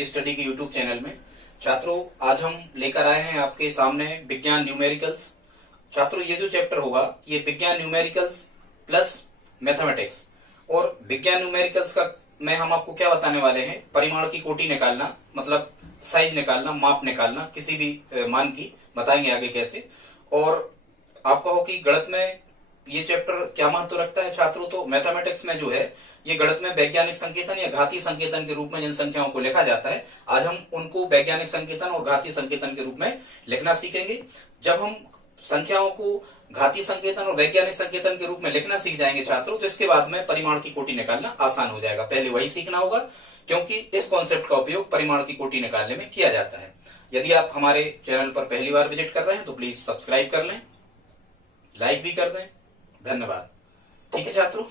Daily study के YouTube channel में। छात्रों, आज हम लेकर आए हैं आपके सामने विज्ञान न्यूमेरिकल्स। छात्रों, ये जो चैप्टर होगा ये विज्ञान न्यूमेरिकल्स प्लस मैथमेटिक्स। और विज्ञान न्यूमेरिकल्स का में हम आपको क्या बताने वाले हैं, परिमाण की कोटि निकालना, मतलब साइज निकालना, माप निकालना किसी भी मान की, बताएंगे आगे कैसे। और आप कहो कि गणित में ये चैप्टर क्या महत्व रखता है छात्रों, तो मैथमेटिक्स में जो है ये गणित में वैज्ञानिक संकेतन या घातीय संकेतन के रूप में जिन संख्याओं को लिखा जाता है, आज हम उनको वैज्ञानिक संकेतन और घातीय संकेतन के रूप में लिखना सीखेंगे। जब हम संख्याओं को घातीय संकेतन और वैज्ञानिक संकेतन के रूप में लिखना सीख जाएंगे छात्रों, तो इसके बाद में परिमाण की कोटि निकालना आसान हो जाएगा। पहले वही सीखना होगा, क्योंकि इस कॉन्सेप्ट का उपयोग परिमाण की कोटि निकालने में किया जाता है। यदि आप हमारे चैनल पर पहली बार विजिट कर रहे हैं तो प्लीज सब्सक्राइब कर लें, लाइक भी कर दें। धन्यवाद। ठीक है छात्रों,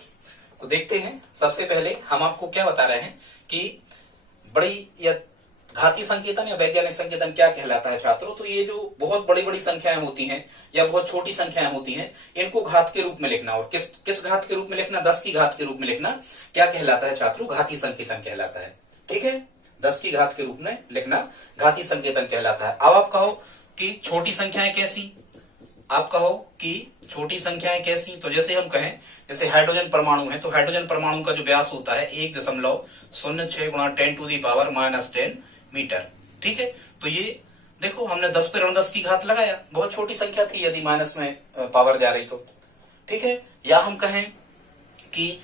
तो देखते हैं। सबसे पहले हम आपको क्या बता रहे हैं कि बड़ी या घातीय संकेतन या वैज्ञानिक संकेतन क्या कहलाता है छात्रों। तो ये जो बहुत बड़ी बड़ी संख्याएं होती हैं या बहुत छोटी संख्याएं होती हैं, इनको घात के रूप में लिखना। और किस घात के रूप में लिखना? 10 की घात के रूप में लिखना क्या कहलाता है छात्रों? घातीय संकेतन कहलाता है। ठीक है, 10 की घात के रूप में लिखना घातीय संकेतन कहलाता है। अब आप कहो कि छोटी संख्याएं कैसी? आप कहो कि छोटी संख्याएं कैसी? तो जैसे हम कहें, जैसे हाइड्रोजन परमाणु है, तो हाइड्रोजन परमाणु का जो व्यास होता है 1.06 गुणा 10⁻⁻10 मीटर। ठीक है, तो ये देखो हमने 10 पे ऋण 10 की घात लगाया, बहुत छोटी संख्या थी यदि माइनस में पावर जा रही तो। ठीक है, या हम कहें कि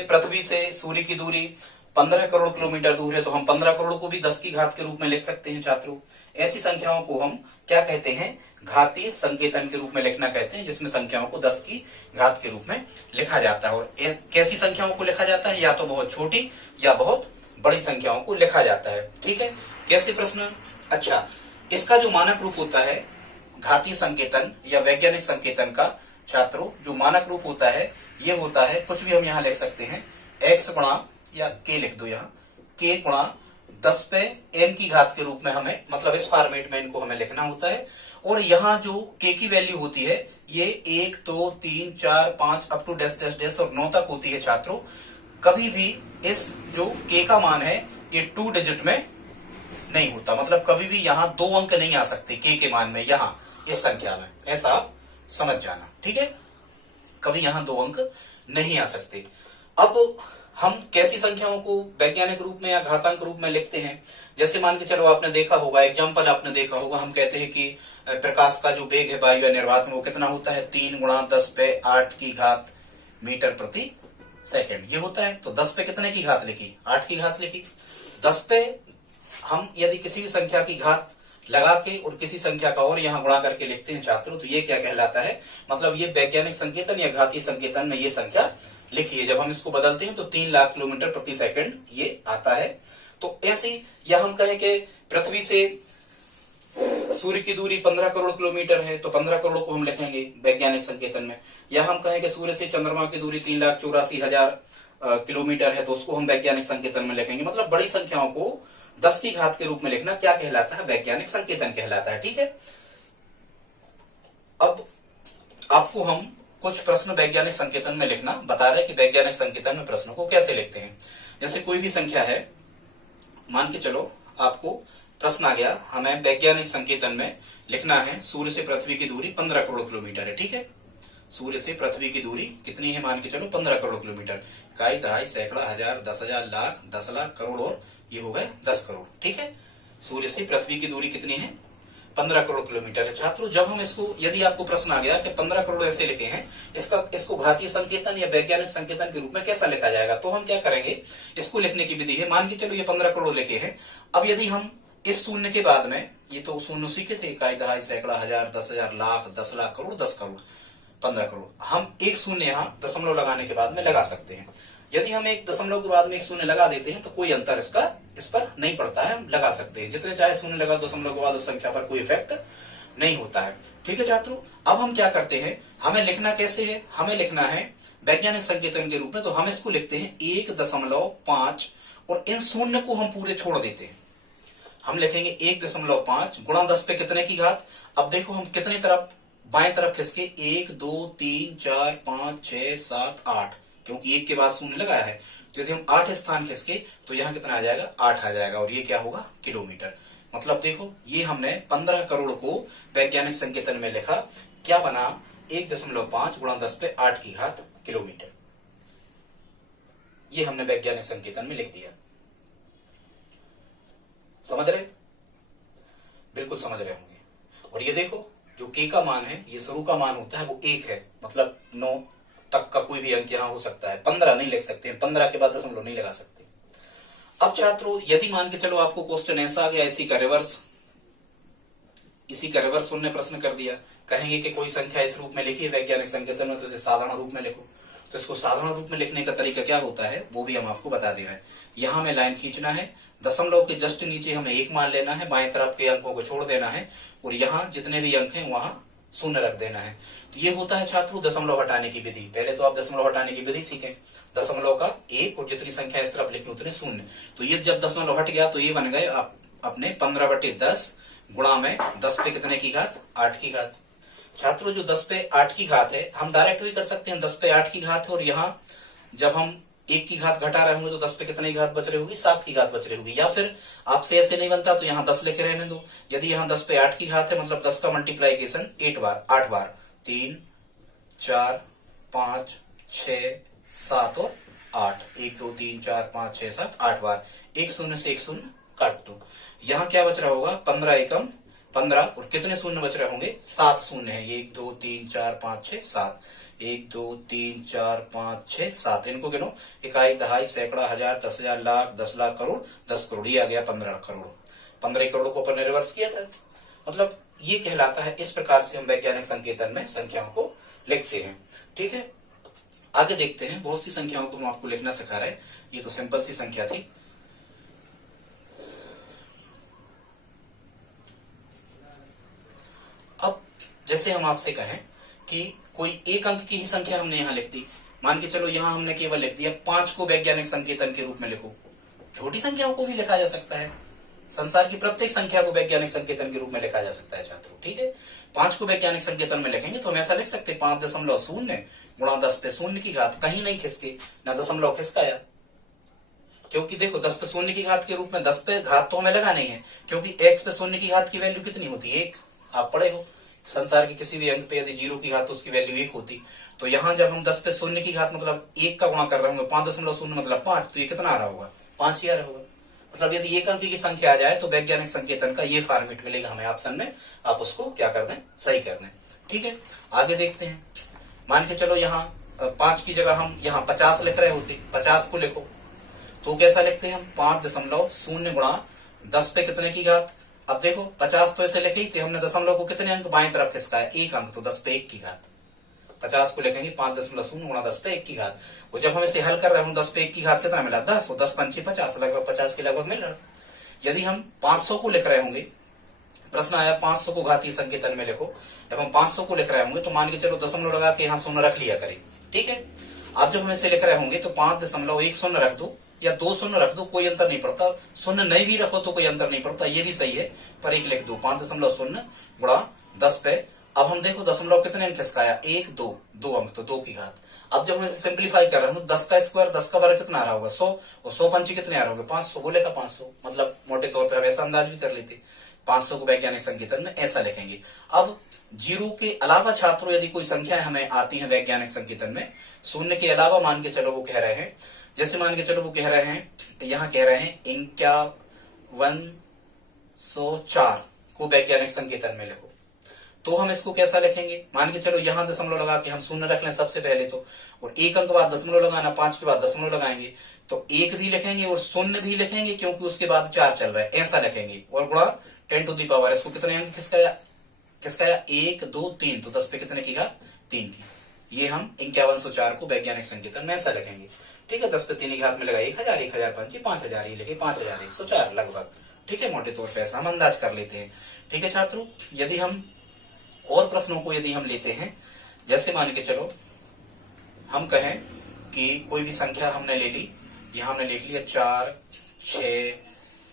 पृथ्वी से सूर्य की दूरी 15 करोड़ किलोमीटर दूर है, तो हम 15 करोड़ को भी 10 की घात के रूप में लिख सकते हैं छात्रों। ऐसी संख्याओं को हम क्या कहते हैं? घातीय संकेतन के रूप में लिखना कहते हैं, जिसमें संख्याओं को 10 की घात के रूप में लिखा जाता है। और कैसी संख्याओं को लिखा जाता है? या तो बहुत छोटी या बहुत बड़ी संख्याओं को लिखा जाता है। ठीक है, कैसे प्रश्न? अच्छा, इसका जो मानक रूप होता है घातीय संकेतन या वैज्ञानिक संकेतन का छात्रों, जो मानक रूप होता है ये होता है, कुछ भी हम यहाँ ले सकते हैं, x गुणा, या k लिख दो यहाँ, k गुणा 10 पे n की घात के रूप में हमें, मतलब इस फॉर्मेट में इनको हमें लिखना होता है। और यहाँ जो k की वैल्यू होती है ये 1 2 3 4 5 up to dash dash dash और 9 तक होती है छात्रों। कभी भी इस जो k का मान है ये 2 डिजिट में नहीं होता, मतलब कभी भी यहाँ 2 अंक नहीं आ सकते k के मान में, यहाँ इस संख्या में, ऐसा आप समझ जाना। ठीक है, कभी यहाँ 2 अंक नहीं आ सकते। अब हम कैसी संख्याओं को वैज्ञानिक रूप में या घातांक रूप में लिखते हैं? जैसे मान के चलो, आपने देखा होगा, एग्जाम्पल आपने देखा होगा, हम कहते हैं कि प्रकाश का जो वेग है वायु या निर्वात में, वो कितना होता है? 3 गुणा 10 पे 8 की घात मीटर प्रति सेकंड, ये होता है। तो 10 पे कितने की घात लिखी? 8 की घात लिखी। 10 पे हम यदि किसी भी संख्या की घात लगा के और किसी संख्या का और यहाँ गुणा करके लिखते हैं छात्रों, तो ये क्या कहलाता है? मतलब ये वैज्ञानिक संकेतन या घातीय संकेतन में ये संख्या लिखिए। जब हम इसको बदलते हैं तो 3 लाख किलोमीटर प्रति सेकंड ये आता है। तो ऐसी, या हम कहें कि पृथ्वी से सूर्य की दूरी 15 करोड़ किलोमीटर है, तो 15 करोड़ को हम लिखेंगे वैज्ञानिक संकेतन में। या हम कहें कि सूर्य से चंद्रमा की दूरी 3,84,000 किलोमीटर है, तो उसको हम वैज्ञानिक संकेतन में लिखेंगे। मतलब बड़ी संख्याओं को 10 की घात के रूप में लिखना क्या कहलाता है? वैज्ञानिक संकेतन कहलाता है। ठीक है, अब आपको हम कुछ प्रश्न वैज्ञानिक संकेतन में लिखना बता रहे कि वैज्ञानिक संकेतन में प्रश्नों को कैसे लिखते हैं। जैसे कोई भी संख्या है, मान के चलो आपको प्रश्न आ गया, हमें वैज्ञानिक संकेतन में लिखना है सूर्य से पृथ्वी की दूरी 15 करोड़ किलोमीटर है। ठीक है, सूर्य से पृथ्वी की दूरी कितनी है? मान के चलो 15 करोड़ किलोमीटर। इकाई, दहाई, सैकड़ा, हजार, 10,000, लाख, 10 लाख, करोड़, और ये हो गए 10 करोड़। ठीक है, सूर्य से पृथ्वी की दूरी कितनी है? 15 करोड़ किलोमीटर है। छात्रों, जब हम इसको, यदि आपको प्रश्न आ गया कि 15 करोड़ ऐसे लिखे हैं, इसको घातीय संकेतन या वैज्ञानिक संकेतन के रूप में कैसा लिखा जाएगा? तो हम क्या करेंगे, इसको लिखने की विधि है। मान के चलो ये 15 करोड़ लिखे हैं। अब यदि हम इस शून्य के बाद में, ये तो शून्य उसी के थे, इकाई, दहाई, सैकड़ा, हजार, 10,000, लाख, 10 लाख, करोड़, 10 करोड़, 15 करोड़, हम एक शून्य यहाँ दशमलव लगाने के बाद में लगा सकते हैं। यदि हम एक दशमलव के बाद में एक शून्य लगा देते हैं तो कोई अंतर इस पर नहीं पड़ता है, हम लगा सकते हैं। जितने चाहे शून्य लगा दशमलव के बाद उस संख्या पर कोई इफेक्ट नहीं होता है। ठीक है छात्रों, अब हम क्या करते हैं, हमें लिखना कैसे है? हमें लिखना है वैज्ञानिक संकेतन के रूप में। तो हम इसको लिखते हैं 1.5 और इन शून्य को हम पूरे छोड़ देते हैं। हम लिखेंगे 1.5 गुणा 10 पे कितने की घात? अब देखो हम कितने तरफ, बाएं तरफ खिसके, 1 2 3 4 5 6 7 8, क्योंकि 1 के बाद शून्य लगाया है, तो यदि हम 8 स्थान खिसके तो यहाँ कितना आ जाएगा, 8 आ जाएगा, और ये क्या होगा, किलोमीटर। मतलब देखो ये हमने 15 करोड़ को वैज्ञानिक संकेतन में लिखा, क्या बना, 1.5 गुणा 10 पे 8 की घात किलोमीटर। ये हमने वैज्ञानिक संकेतन में लिख दिया। समझ रहे, बिल्कुल समझ रहे होंगे। और ये देखो जो k का मान है, ये शुरू का मान होता है वो 1 है, मतलब 9 तक का कोई भी अंक यहाँ हो सकता है, 15 नहीं लिख सकते, 15 के बाद दशमलव नहीं लगा सकते। अब छात्रों यदि मान के चलो आपको क्वेश्चन ऐसा आ गया, इसी का रिवर्स उन्होंने प्रश्न कर दिया, कहेंगे कि कोई संख्या इस रूप में लिखी है वैज्ञानिक संकेतन में, तो इसे साधारण रूप में लिखो। तो इसको साधारण रूप में लिखने का तरीका क्या होता है वो भी हम आपको बता दे रहे हैं। यहां हमें लाइन खींचना है, दशमलव के जस्ट नीचे हमें 1 मान लेना है, बाएं तरफ के अंकों को छोड़ देना है, और यहाँ जितने भी अंक हैं वहां शून्य रख देना है। तो ये होता है छात्रों दशमलव हटाने की विधि। पहले तो आप दशमलव हटाने की विधि सीखें, दशमलव का 1 और जितनी संख्या इस तरफ लिखनी उतने शून्य। तो ये जब दशमलव हट गया तो ये बन गए आप अपने 15/10 गुणा में 10 पे कितने की घात, 8 की घात। छात्रों जो 10 पे 8 की घात है हम डायरेक्ट भी कर सकते हैं, 10 पे 8 की घात है, और यहाँ जब हम 1 की घात घटा रहे होंगे तो 10 पे कितने की घात बच रही होगी, 7 की घात बच रही होगी। या फिर आपसे ऐसे नहीं बनता तो यहाँ 10 लिखे रहने दो। यदि यहाँ 10 पे 8 की घात है मतलब 10 का मल्टीप्लाइकेशन 8 बार, 3 4 5 6 7 और 8, 1 2 3 4 5 6 7 8 बार, एक शून्य से एक शून्य काट दो। यहाँ क्या बच रहा होगा, 15 एकम 15, और कितने शून्य बच रहे होंगे, 7 शून्य है, 1 2 3 4 5 6 7, 1 2 3 4 5 6 7, इनको गिनो, इकाई दहाई सैकड़ा हजार 10,000 लाख 10 लाख करोड़ 10 करोड़, ये आ गया 15 करोड़। 15 करोड़ को अपन ने रिवर्स किया था। मतलब ये कहलाता है, इस प्रकार से हम वैज्ञानिक संकेतन में संख्याओं को लिखते हैं। ठीक है, आगे देखते हैं। बहुत सी संख्याओं को हम आपको लिखना सिखा रहे हैं, ये तो सिंपल सी संख्या थी। अब जैसे हम आपसे कहें कि कोई एक अंक की ही संख्या हमने यहां लिख दी, मान के चलो यहां हमने केवल लिख दिया 5 को वैज्ञानिक संकेतन के रूप में लिखो। छोटी संख्याओं को भी लिखा जा सकता है, संसार की प्रत्येक संख्या को वैज्ञानिक संकेतन के रूप में लिखा जा सकता है छात्रों। ठीक है, 5 को वैज्ञानिक संकेतन में लिखेंगे तो हम ऐसा लिख सकते 5.0 गुणा 10 पे शून्य की घात, कहीं नहीं खिसके, ना दशमलव खिसकाया, क्योंकि देखो 10 पे शून्य की घात के रूप में 10 पे घात तो हमें लगा नहीं है, क्योंकि x पे शून्य की घात की वैल्यू कितनी होती है, 1। आप पढ़े हो संसार के किसी भी अंक पे यदि 0 की घात तो उसकी वैल्यू 1 होती। तो यहाँ जब हम 10 पे शून्य की घात मतलब 1 का गुणा कर रहे होंगे, 5.0 मतलब 5, तो ये कितना आ रहा होगा, 5 ही आ रहा होगा। मतलब यदि एक अंक की संख्या आ जाए तो वैज्ञानिक संकेतन का ये फॉर्मेट मिलेगा हमें ऑप्शन में, आप उसको क्या कर दें, सही कर दें। ठीक है, आगे देखते हैं। मान के चलो यहाँ 5 की जगह हम यहाँ 50 लिख रहे होते, 50 को लिखो तो कैसा लिखते हैं हम, 5.0 गुणा 10 पे कितने की घात। अब देखो 50 तो ऐसे लिखे ही थे हमने, दशमलव को कितने अंक बाएं तरफ खिसकाया, 1 अंक, तो 10 पे 1 की घात। 50 को लिखेंगे 5.0 गुणा 10 पे 1 की घात। वो जब हम इसे हल कर रहे हो 10 पे 1 की घात कितना मिला, 10, और 10 पंचे 50, लगभग 50 के लगभग मिल रहा। यदि हम 500 को लिख रहे होंगे, प्रश्न आया 500 को घातीय संकेतन में लिखो, जब हम 500 को लिख रहे होंगे तो मान के चलो दशमलव लगा के यहाँ शून्य रख लिया करें। ठीक है, अब जब हम इसे लिख रहे होंगे तो 5.1 रख दो या 2 शून्य रख दो, कोई अंतर नहीं पड़ता, शून्य नहीं भी रखो तो कोई अंतर नहीं पड़ता, ये भी सही है, पर 1 लिख दो, 5.0 गुणा 10 पे। अब हम देखो दशमलव कितने अंक खिसकाया, 1 2, 2 अंक, तो 2 की घात। अब जब हम इसे सिंप्लीफाई कर रहे हूँ, 10 का स्क्वायर 10 का वर्ग कितना आ रहा होगा, 100, और 100 पंचे कितने आ रहे होंगे, 500, बोलेगा 500, मतलब मोटे तौर पर हम ऐसा अंदाज भी कर लेते 500 को वैज्ञानिक संकेतन में ऐसा लिखेंगे। अब 0 के अलावा छात्रों यदि कोई संख्या हमें आती है वैज्ञानिक संकेतन में, शून्य के अलावा, मान के चलो वो कह रहे हैं, जैसे मान के चलो वो कह रहे हैं, यहाँ कह रहे हैं 5104 को वैज्ञानिक संकेतन में लिखो, तो हम इसको कैसा लिखेंगे, मान के चलो यहाँ दशमलव लगा के हम शून्य रख लें सबसे पहले तो, और 1 अंक बाद दशमलव लगाना, 5 के बाद दशमलव लगाएंगे, तो 1 भी लिखेंगे और शून्य भी लिखेंगे क्योंकि उसके बाद 4 चल रहा है, ऐसा लिखेंगे, और गुणा 10 टू दी पावर, इसको कितने अंक खिसकाया 1 2 3, तो 10 पे कितने की घात, 3 की। ये हम 5104 को वैज्ञानिक संकेतन में ऐसा लिखेंगे। ठीक है, 10 पे 3 की घात में लगा 1000, 1000 पंचे 5000, ये लिखे 5104 लगभग। ठीक है, मोटे तौर पर ऐसा हम अंदाज कर लेते हैं। ठीक है छात्रों, यदि हम और प्रश्नों को यदि हम लेते हैं, जैसे मान के चलो हम कहें कि कोई भी संख्या हमने ले ली, यहां हमने लिख लिया 4 6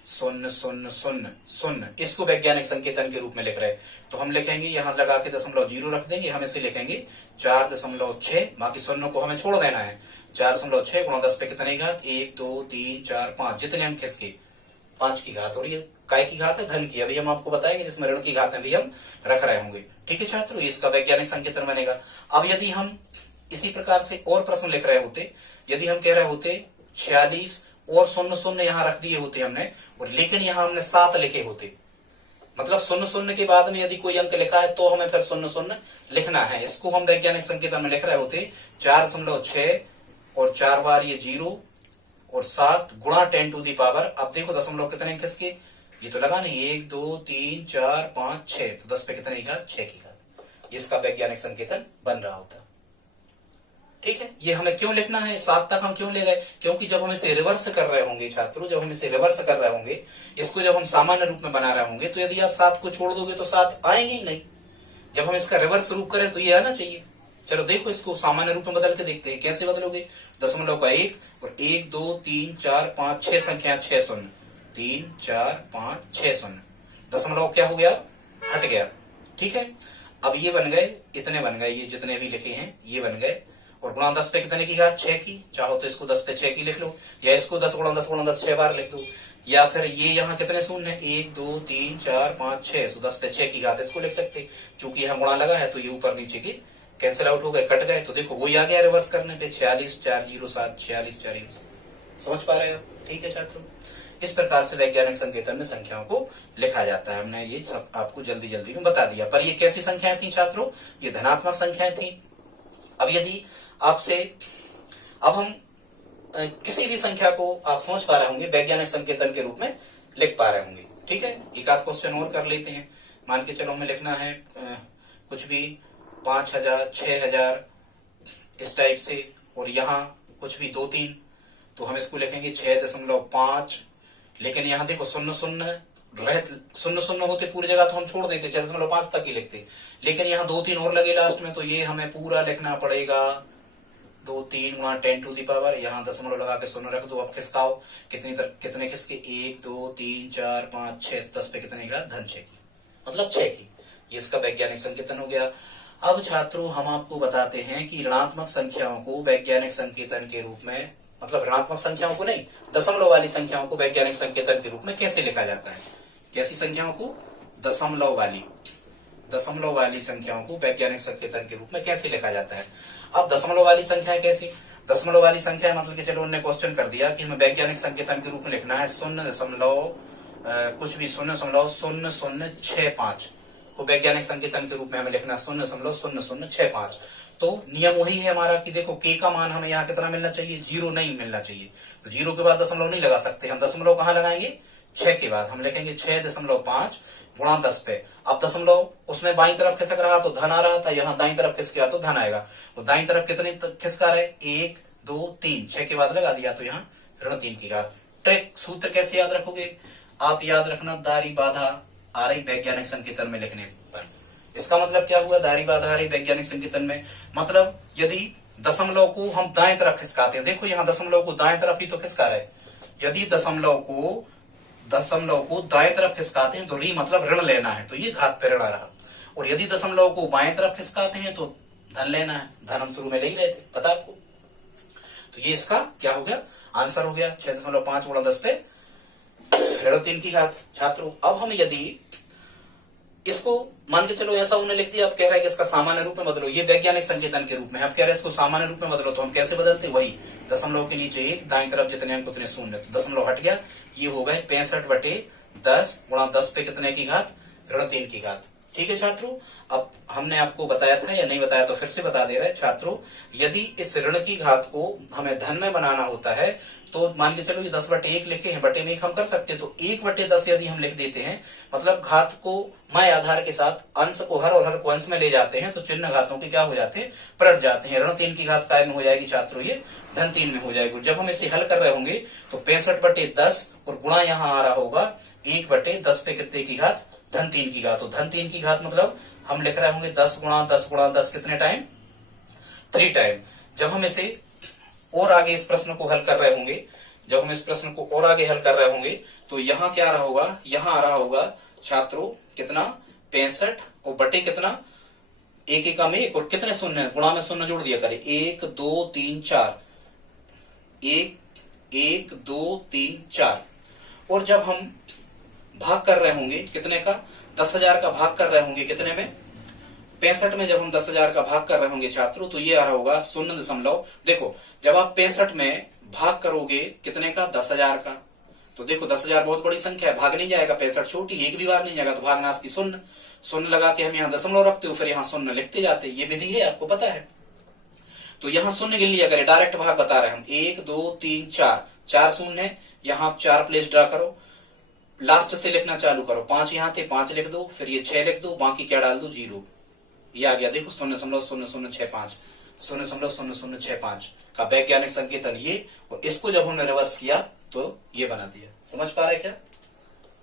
0 0 0 0, इसको वैज्ञानिक संकेतन के रूप में लिख रहे हैं, तो हम लिखेंगे यहां लगा के दशमलव 0 रख देंगे, हम इसे लिखेंगे 4.6, बाकी शून्य को हमें छोड़ देना है, 4.6 गुणा 10 पे कितने घात, 1 2 3 4 5, जितने अंक किसके, 5 की घात। और ये काय की घात है, धन की। अभी हम आपको बताएंगे जिसमें ऋण की घात है भी हम रख रहे होंगे। ठीक है छात्रों, इसका वैज्ञानिक संकेतन बनेगा। अब यदि हम इसी प्रकार से और प्रश्न लिख रहे होते, यदि हम कह रहे होते 46 और 0 यहाँ रख दिए होते हमने, और लेकिन यहाँ हमने 7 लिखे होते, मतलब 0 के बाद में यदि कोई अंक लिखा है तो हमें फिर 0 लिखना है। इसको हम वैज्ञानिक संकेतन में लिख रहे होते 4.6 और 4 बार ये 0 और 7 गुणा 10 टू दी पावर। अब देखो दशमलव कितने किसके, ये तो लगा नहीं, 1 2 3 4 5 6, तो 10 पे कितने की घात, 6 की घात। इसका वैज्ञानिक संकेतन बन रहा होता। ठीक है, ये हमें क्यों लिखना है, 7 तक हम क्यों ले गए, क्योंकि जब हम इसे रिवर्स कर रहे होंगे छात्रों, जब हम इसे रिवर्स कर रहे होंगे, इसको जब हम सामान्य रूप में बना रहे होंगे, तो यदि आप 7 को छोड़ दोगे तो 7 आएंगे ही नहीं। जब हम इसका रिवर्स रूप करें तो ये आना चाहिए। चलो देखो, इसको सामान्य रूप में बदल के देखते हैं, कैसे बदलोगे। दशमलव का 1 और 1 2 3 4 5 6 संख्या, 6 शून्य, 3 4 5 6 शून्य, दशमलव क्या हो गया, हट गया। ठीक है, अब ये बन गए, इतने बन गए, ये जितने भी लिखे हैं ये बन गए। और गुणा 10 पे कितने की घात, 6 की। चाहो तो इसको 10 पे 6 की लिख लो, या इसको 10 गुणा 10 गुणा 10 6 बार लिख दो, या फिर ये यहाँ कितने शून्य है, 1 2 3 4 5 6, तो 10 पे 6 की घात इसको लिख सकते। चूंकि यहाँ गुणा लगा है तो ये ऊपर नीचे की कैंसिल आउट हो गए, कट गए। तो देखो वही आ गया रिवर्स करने पे, 46 4 0 7, 46 4 0 7। समझ पा रहे हो। ठीक है छात्रों, इस प्रकार से वैज्ञानिक संकेतन में संख्याओं को लिखा जाता है। हमने ये सब आपको जल्दी जल्दी में बता दिया। पर ये कैसी संख्याएं थी छात्रों, ये धनात्मक संख्याएं थी। अब यदि आपसे, अब हम किसी भी संख्या को आप समझ पा रहे होंगे वैज्ञानिक संकेतन के रूप में लिख पा रहे होंगे। ठीक है, एक आध क्वेश्चन और कर लेते हैं। मान के चलो हमें लिखना है कुछ भी 5000 6000 इस टाइप से, और यहाँ कुछ भी 2 3, तो हम इसको लिखेंगे 6.5। लेकिन यहाँ देखो 0 0 होते पूरी जगह तो हम छोड़ देते, 6.5 तक ही लिखते। लेकिन यहाँ 2 3 और लगे लास्ट में, तो ये हमें पूरा लिखना पड़ेगा 2 3 गुणा 10 टू दी पावर, यहाँ दशमलव लगा के 0 रख दो। अब खिसकाओ, कितने खिसके, 1 2 3 4 5 6, 10 पे कितने का, धन 6 की, मतलब 6 की। ये इसका वैज्ञानिक संकेतन हो गया। अब छात्रों हम आपको बताते हैं कि ऋणात्मक संख्याओं को वैज्ञानिक संकेतन के रूप में, मतलब ऋणात्मक संख्याओं को नहीं, दशमलव वाली संख्याओं को वैज्ञानिक संकेतन के रूप में कैसे लिखा जाता है। कैसी संख्याओं को, दशमलव वाली संख्याओं को वैज्ञानिक संकेतन के रूप में कैसे लिखा जाता है। अब दशमलव वाली संख्या कैसी, दशमलव वाली संख्या मतलब कि चलो उन्होंने क्वेश्चन कर दिया कि हमें वैज्ञानिक संकेतन के रूप में लिखना है 0.0 कुछ भी 0.0065 को वैज्ञानिक संकेतन के रूप में हमें लिखना 0.0065। तो नियम वही है हमारा कि देखो के का मान हमें यहाँ कितना मिलना चाहिए, 0 नहीं मिलना चाहिए। तो 0 के बाद दशमलव नहीं लगा सकते हम, दशमलव कहाँ लगाएंगे, 6 के बाद। हम लिखेंगे 6.5 गुणा 10 पे। अब दशमलव उसमें बाईं तरफ खिसक रहा तो धन आ रहा था, यहाँ दाईं तरफ खिसक गया तो धन आएगा। तो दाईं तरफ कितने खिसका रहे, 1 2 3, 6 के बाद लगा दिया तो यहाँ ऋण 3 की घात। ट्रिक सूत्र कैसे याद रखोगे, आप याद रखना, दारी बाधा आ रही वैज्ञानिक संकेतन में लिखने पर। इसका मतलब क्या हुआ, दारी बाधा आ रही वैज्ञानिक संकेतन में, मतलब यदि दशमलव को हम दाएं तरफ खिसकाते हैं, देखो यहाँ दशमलव को दाएं तरफ ही तो खिसका रहे, यदि दशमलव को दाएं तरफ खिसकाते हैं तो री मतलब ऋण लेना है, तो ये घात पे ऋण आ रहा। और यदि दशमलव को बाएं तरफ खिसकाते हैं तो धन लेना है, धन हम शुरू में ले ही रहे थे, पता आपको। तो ये इसका क्या हो गया, आंसर हो गया 6.5 गुणा 10 पे ऋण 3 की घात। छात्रों अब हम यदि इसको मान के चलो ऐसा उन्होंने लिख दिया, अब कह रहा है कि इसका सामान्य रूप में बदलो, ये वैज्ञानिक संकेतन के रूप में, अब कह रहे हैं इसको सामान्य रूप में बदलो, तो हम कैसे बदलते, वही दशमलव के नीचे 1, दाईं तरफ जितने अंक उतने शून्य, तो दशमलव हट गया, ये हो गए 65/10 गुणा 10 पे कितने की घात, ऋण 3 की घात। ठीक है छात्रों, अब हमने आपको बताया था या नहीं बताया तो फिर से बता दे रहे हैं छात्रों, यदि इस ऋण की घात को हमें धन में बनाना होता है तो मान के चलो ये 10/1 लिखे हैं, बटे में 1 हम कर सकते हैं, तो 1/10 यदि हम लिख देते हैं, मतलब घात को मय आधार के साथ अंश को हर और हर को अंश में ले जाते हैं, तो चिन्ह घातों के क्या हो जाते हैं, पलट जाते हैं। ऋण 3 की घात काय में हो जाएगी छात्रों, ये धन 3 में हो जाएगी। जब हम इसे हल कर रहे होंगे तो 65/10 और गुणा यहाँ आ रहा होगा 1/10 पे कितने की घात, धन 3 की घात। तो धन 3 की घात मतलब हम लिख रहे होंगे 10 गुणा 10 गुणा 10 कितने टाइम, 3 टाइम। जब हम इसे और आगे इस प्रश्न को हल कर रहे होंगे, जब हम इस प्रश्न को और आगे हल कर रहे होंगे तो यहाँ क्या आ रहा होगा, यहाँ आ रहा होगा छात्रों कितना, 65 और बटे कितना, 1 1 में 1 और कितने शून्य, गुणा में शून्य जोड़ दिया करें, 1 2 3 4, 1 2 3 4। और जब हम भाग कर रहे होंगे कितने का, 10,000 का भाग कर रहे होंगे कितने में, 65 में जब हम 10,000 का भाग कर रहे होंगे छात्रों, तो ये आ रहा होगा 0 देखो जब आप 65 में भाग करोगे कितने का, 10,000 का, तो देखो 10,000 बहुत बड़ी संख्या है, भाग नहीं जाएगा, 65 छोटी, एक भी बार नहीं जाएगा, तो भाग नास्ती शून्य, शून्य लगा के हम यहाँ दशमलव रखते हो, फिर यहाँ शून्य लिखते जाते, ये विधि है आपको पता है। तो यहाँ शून्य गिन लिया करें, डायरेक्ट भाग बता रहे हैं हम, 1 2 3 4, 4 शून्य है, यहाँ आप 4 प्लेस ड्रा करो, लास्ट से लिखना चालू करो, 5 यहाँ थे 5 लिख दो, फिर ये 6 लिख दो, बाकी क्या डाल दो, 0, ये आ गया देखो 0.0065, 0.0065 का वैज्ञानिक संकेतन ये, और इसको जब हमने रिवर्स किया तो ये बना दिया। समझ पा रहे क्या?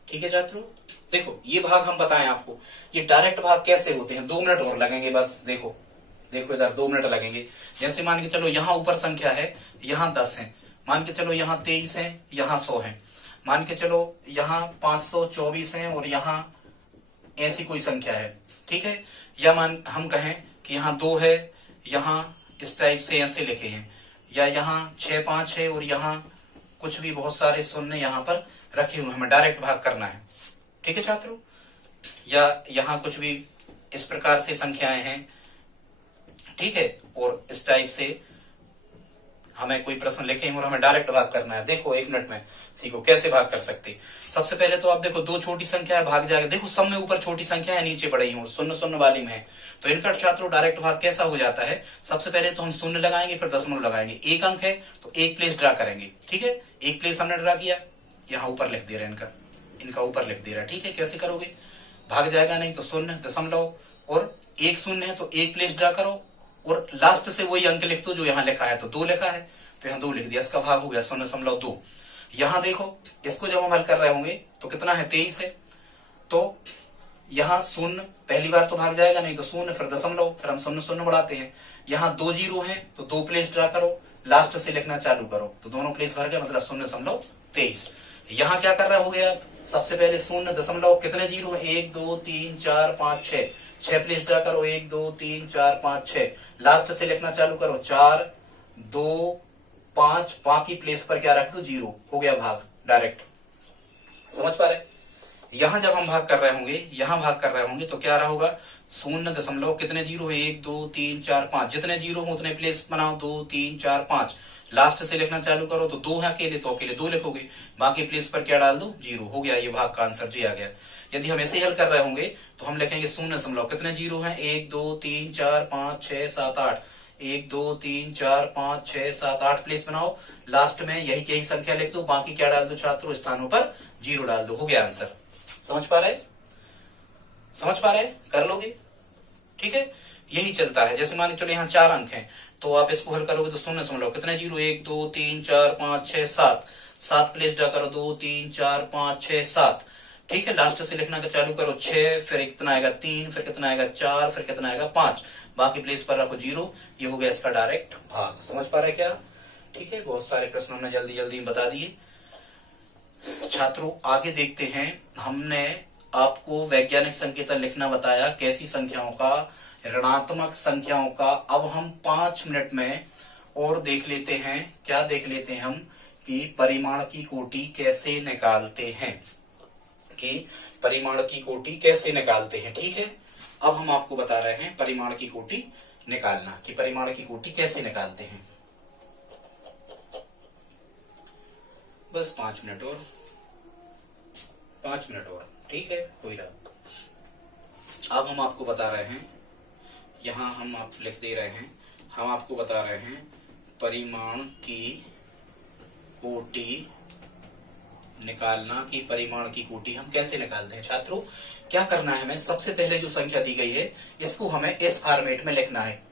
ठीक है छात्रों, देखो ये भाग हम बताएं आपको, ये डायरेक्ट भाग कैसे होते हैं, 2 मिनट और लगेंगे बस, देखो देखो इधर 2 मिनट लगेंगे। जैसे मान के चलो यहाँ ऊपर संख्या है, यहाँ 10 है, मान के चलो यहाँ 23 है, यहाँ 100 है, मान के चलो यहाँ 524 है और यहाँ ऐसी कोई संख्या है, ठीक है, या मान हम कहें कि यहाँ 2 है, यहाँ इस टाइप से ऐसे लिखे हैं, या यहाँ 6 5 है और यहाँ कुछ भी बहुत सारे शून्य यहाँ पर रखे हुए, हमें डायरेक्ट भाग करना है, ठीक है छात्रों, या यहाँ कुछ भी इस प्रकार से संख्याएं हैं, ठीक है, और इस टाइप से हमें कोई प्रश्न लिखे और हमें डायरेक्ट भाग करना है। देखो 1 मिनट में सीखो कैसे भाग कर सकते। सबसे पहले तो आप देखो 2 छोटी संख्या है, भाग जाएगा, देखो सब में ऊपर छोटी संख्या है, नीचे बड़ी हो, 0 वाली में है, तो इनका छात्रों डायरेक्ट भाग कैसा हो जाता है, सबसे पहले तो हम शून्य लगाएंगे, फिर दशमलव लगाएंगे, 1 अंक है तो 1 प्लेस ड्रा करेंगे, ठीक है, 1 प्लेस हमने ड्रा किया, यहाँ ऊपर लिख दे रहे हैं, इनका ऊपर लिख दे रहा है, ठीक है, कैसे करोगे, भाग जाएगा नहीं तो 0 दशमलव और 1 शून्य है तो 1 प्लेस ड्रा करो और लास्ट से वही अंक लिख दो जो यहाँ लिखा है, तो 2 लिखा है तो यहाँ 2 लिख दिया, इसका भाग हो गया 0.2। यहाँ देखो इसको जब हम हल कर रहे होंगे तो कितना है, 23 है, तो यहाँ 0 पहली बार तो भाग जाएगा नहीं तो 0, फिर दशमलव, फिर हम 0 बढ़ाते हैं, यहाँ 2 जीरो है तो 2 प्लेस ड्रा करो, लास्ट से लिखना चालू करो, तो दोनों प्लेस भर गए, मतलब 0.23। यहाँ क्या कर रहे हो गए आप, सबसे पहले 0 दशमलव कितने जीरो है, 1 2 3 4 5 6, 6 प्लेस ड्रा करो, 1 2 3 4 5 6, लास्ट से लिखना चालू करो, 4 2 5, बाकी प्लेस पर क्या रख दो, 0, हो गया भाग डायरेक्ट। समझ पा रहे? यहां जब हम भाग कर रहे होंगे, यहां भाग कर रहे होंगे तो क्या रहा होगा, 0 दशमलव कितने जीरो है, 1 2 3 4 5, जितने जीरो हो उतने प्लेस बनाओ, 2 3 4 5, लास्ट से लिखना चालू करो, तो 2 है अकेले तो अकेले 2 लिखोगे, बाकी प्लेस पर क्या डाल दो, 0, हो गया, ये भाग का आंसर जी आ गया। यदि हम ऐसे हल कर रहे होंगे तो हम लिखेंगे 0 दशमलव कितने जीरो है, 1 2 3 4 5 6 7 8, 1 2 3 4 5 6 7 8 प्लेस बनाओ, लास्ट में यही संख्या लिख दो, बाकी क्या डाल दो छात्रों, स्थानों पर 0 डाल दो, हो गया आंसर। समझ पा रहे, समझ पा रहे, कर लोगे, ठीक है, यही चलता है। जैसे मान चलो यहाँ 4 अंक हैं तो आप इसको हल करोगे तो 0 दशमलव कितने जीरो, 1 2 3 4 5 6 7, 7 प्लेस ड्रा करो, 2 3 4 5 6 7, ठीक है, लास्ट से लिखना का चालू करो, 6, फिर कितना आएगा 3, फिर कितना आएगा 4, फिर कितना आएगा 5, बाकी प्लेस पर रखो 0, ये हो गया इसका डायरेक्ट भाग। समझ पा रहे क्या? ठीक है, बहुत सारे प्रश्न हमने जल्दी जल्दी में बता दिए छात्रों। आगे देखते हैं, हमने आपको वैज्ञानिक संकेतन लिखना बताया, कैसी संख्याओं का, ऋणात्मक संख्याओं का। अब हम 5 मिनट में और देख लेते हैं, क्या देख लेते हैं हम, कि परिमाण की कोटि कैसे निकालते हैं, कि परिमाण की कोटि कैसे निकालते हैं। ठीक है, अब हम आपको बता रहे हैं परिमाण की कोटि निकालना, कि परिमाण की कोटि कैसे निकालते हैं। बस 5 मिनट और, 5 मिनट और, ठीक है, कोई रहा। अब हम आपको बता रहे हैं, यहां हम आप लिख दे रहे हैं, हम आपको बता रहे हैं परिमाण की कोटि निकालना, कि परिमाण की कोटि हम कैसे निकालते हैं। छात्रों क्या करना है हमें, सबसे पहले जो संख्या दी गई है इसको हमें इस फॉर्मेट में लिखना है,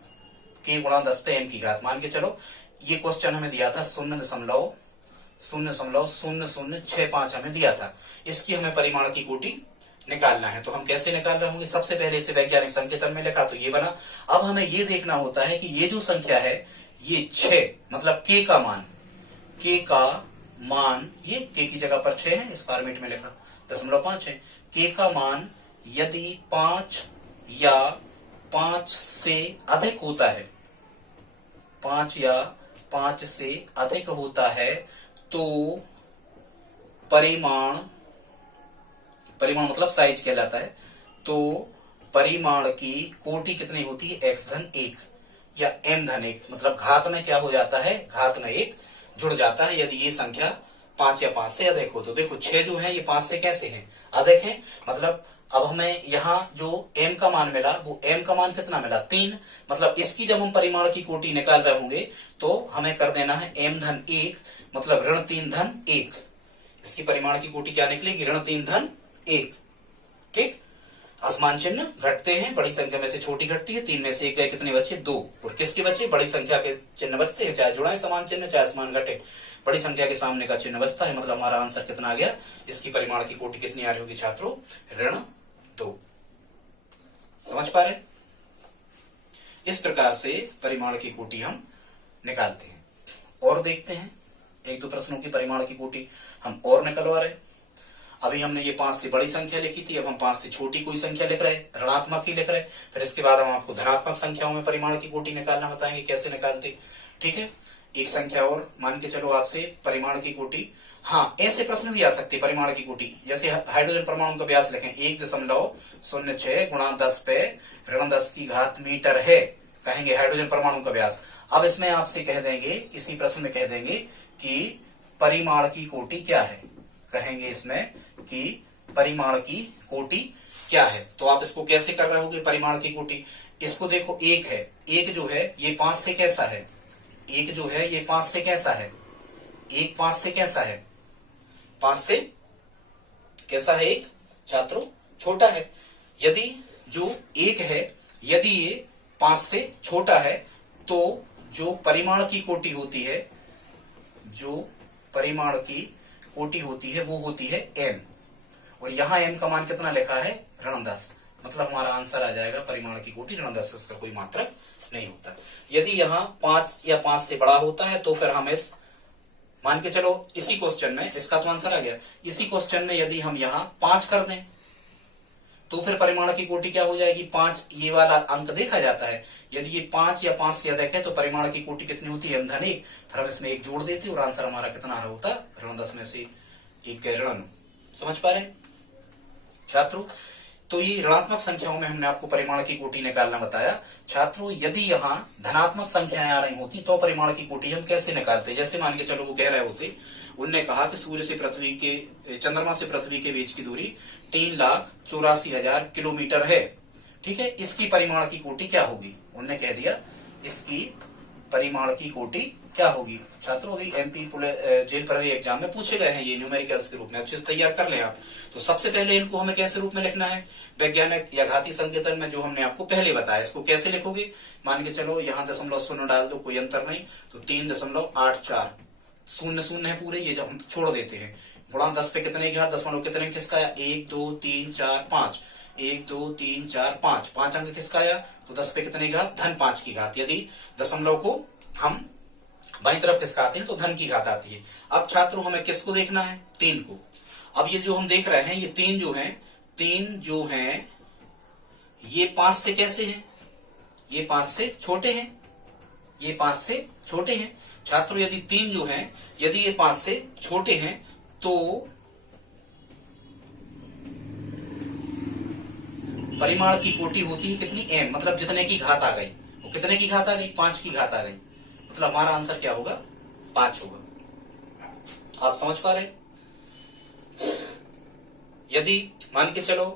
k गुणा 10 पे m की घात। मान के चलो ये क्वेश्चन हमें दिया था 0.0065 हमें दिया था, इसकी हमें परिमाण की कोटि निकालना है। तो हम कैसे निकाल रहे होंगे, सबसे पहले इसे वैज्ञानिक संकेतन में लिखा तो ये बना। अब हमें ये देखना होता है कि ये जो संख्या है ये 6, मतलब k का मान, k का मान, ये k की जगह पर 6 है, इस फॉर्मेट में लिखा 0.5 है। k का मान यदि 5 या 5 से अधिक होता है, 5 या 5 से अधिक होता है तो परिमाण मतलब साइज कहलाता है, तो परिमाण की कोटि कितनी होती है, x धन 1 या m धन 1, मतलब घात में क्या हो जाता है, घात में 1 जुड़ जाता है यदि ये संख्या 5 या 5 से अधिक हो। तो देखो 6 जो है ये 5 से कैसे है, अधिक है, मतलब अब हमें यहाँ जो m का मान मिला वो m का मान कितना मिला, 3, मतलब इसकी जब हम परिमाण की कोटि निकाल रहे होंगे तो हमें कर देना है m धन 1, मतलब ऋण 3 धन 1, इसकी परिमाण की कोटि क्या निकलेगी, ऋण 3 धन 1। ठीक, असमान चिन्ह घटते हैं, बड़ी संख्या में से छोटी घटती है, 3 में से 1 गए, कितने बचे, 2, और किसके बचे, बड़ी संख्या के चिन्ह बचते हैं, चाहे जुड़ा है समान चिन्ह चाहे असमान घटे, बड़ी संख्या के सामने का चिन्ह बचता है, मतलब हमारा आंसर कितना आ गया, इसकी परिमाण की कोटि कितनी आ रही होगी छात्रों, ऋण 2। समझ पा रहे, इस प्रकार से परिमाण की कोटि हम निकालते हैं। और देखते हैं 1-2 प्रश्नों की परिमाण की कोटि हम और निकलवा रहे। अभी हमने ये 5 से बड़ी संख्या लिखी थी, अब हम 5 से छोटी कोई संख्या लिख रहे, ऋणात्मक ही लिख रहे, फिर इसके बाद हम आपको धनात्मक संख्याओं में परिमाण की कोटि निकालना बताएंगे कैसे निकालते। ठीक है, एक संख्या और मान के चलो आपसे परिमाण की कोटि, हाँ ऐसे प्रश्न भी आ सकते परिमाण की कोटि, जैसे हाइड्रोजन परमाणु का व्यास लिखें 1.06 गुणा 10 पे ऋण 10 की घात मीटर है, कहेंगे हाइड्रोजन परमाणु का व्यास। अब इसमें आपसे कह देंगे, इसी प्रश्न में कह देंगे कि परिमाण की कोटि क्या है, कहेंगे इसमें कि परिमाण की कोटि क्या है। तो आप इसको कैसे कर रहे होगे परिमाण की कोटि, इसको देखो 1 है, 1 जो है ये 5 से कैसा है, 1 जो है ये 5 से कैसा है, 1 5 से कैसा है, 5 से कैसा है, 1 छात्रों छोटा है। यदि जो 1 है यदि ये 5 से छोटा है तो जो परिमाण की कोटि होती है, जो परिमाण की कोटि होती है वो होती है m, और यहाँ m का मान कितना लिखा है, ऋण 10, मतलब हमारा आंसर आ जाएगा परिमाण की कोटि ऋण 10, इसका कोई मात्रक नहीं होता। यदि यहाँ 5 या 5 से बड़ा होता है तो फिर हम इस मान के चलो इसी क्वेश्चन में, इसका तो आंसर आ गया, इसी क्वेश्चन में यदि हम यहाँ 5 कर दें तो फिर परिमाण की कोटि क्या हो जाएगी, 5, ये वाला अंक देखा जाता है, यदि ये 5 या 5 से अधिक है तो परिमाण की कोटि कितनी होती है, m धन 1, फिर हम इसमें 1 जोड़ देते और आंसर हमारा कितना आ रहा होता, ऋण 10 में से 1 गए ऋण। समझ पा रहे छात्रों, तो ये ऋणात्मक संख्याओं में हमने आपको परिमाण की कोटि निकालना बताया। छात्रों यदि यहाँ धनात्मक संख्याएं आ रही होती तो परिमाण की कोटि हम कैसे निकालते, जैसे मान के चलो वो कह रहे होते, उनने कहा कि सूर्य से पृथ्वी के, चंद्रमा से पृथ्वी के बीच की दूरी 3,84,000 किलोमीटर है। ठीक है, इसकी परिमाण की कोटि क्या होगी, उनने कह दिया इसकी परिमाण की कोटि क्या होगी। छात्रों अभी एमपी जेल प्रहरी एग्जाम में पूछे गए हैं ये न्यूमेरिकल्स के रूप में, अच्छे से तैयार कर लें आप। तो सबसे पहले इनको हमें कैसे रूप में लिखना है, वैज्ञानिक या घाती संकेतन में जो हमने आपको पहले बताया, इसको कैसे लिखोगे, मान के चलो यहाँ 0.0 डाल दो, कोई अंतर नहीं, तो 3.84, 0 है पूरे, ये जब हम छोड़ देते हैं, गुणा 10 पे कितने घात, दशमलव कितने किसका आया, 1 2 3 4 5, 1 2 3 4 5, 5 अंक किसका आया, तो 10 पे कितने घात, धन 5 की घात। यदि दशमलव को हम बाईं तरफ किसका आते हैं तो धन की घात आती है। अब छात्रों हमें किसको देखना है, 3 को। अब ये जो हम देख रहे हैं ये 3 जो हैं ये 5 से कैसे हैं, ये 5 से छोटे हैं, ये 5 से छोटे हैं। छात्रों यदि 3 जो हैं यदि ये 5 से छोटे हैं तो परिमाण की कोटि होती है कितनी, m, मतलब जितने की घात आ गई, वो कितने की घात आ गई, 5 की घात आ गई, मतलब हमारा आंसर क्या होगा, 5 होगा। आप समझ पा रहे, यदि मान के चलो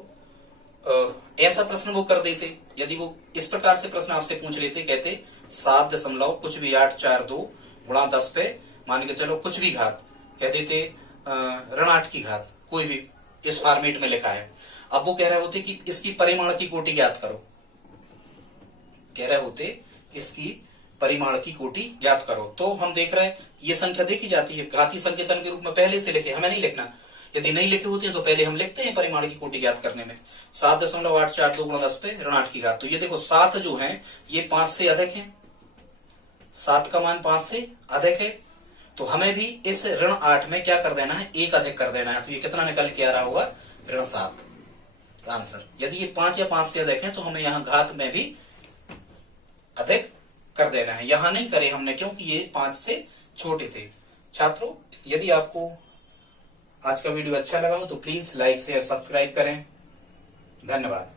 ऐसा प्रश्न वो कर देते, यदि वो इस प्रकार से प्रश्न आपसे पूछ लेते, कहते 7 दशमलव कुछ भी 842 गुणा 10 पे मान के चलो कुछ भी घात, कह देते ऋण 8 की घात, कोई भी इस फॉर्मेट में लिखा है। अब वो कह रहे होते कि इसकी परिमाण की कोटि ज्ञात करो, कह रहे होते इसकी परिमाण की कोटि ज्ञात करो। तो हम देख रहे हैं ये संख्या देखी जाती है घाती संकेतन के रूप में, पहले से लिखे, हमें नहीं लिखना, यदि नहीं लिखे होते हैं तो पहले हम लिखते हैं परिमाण की कोटि ज्ञात करने में, 7.842 गुणा 10 पे ऋण 8 की घात। तो ये देखो 7 जो है ये 5 से अधिक है, 7 का मान 5 से अधिक है, तो हमें भी इस ऋण 8 में क्या कर देना है, 1 अधिक कर देना है। तो ये कितना निकल के आ रहा होगा, ऋण 7 आंसर। यदि ये 5 या 5 से अधिक है तो हमें यहाँ घात में भी अधिक कर देना है। यहां नहीं करे हमने क्योंकि ये 5 से छोटे थे। छात्रों, यदि आपको आज का वीडियो अच्छा लगा हो तो प्लीज लाइक शेयर सब्सक्राइब करें। धन्यवाद।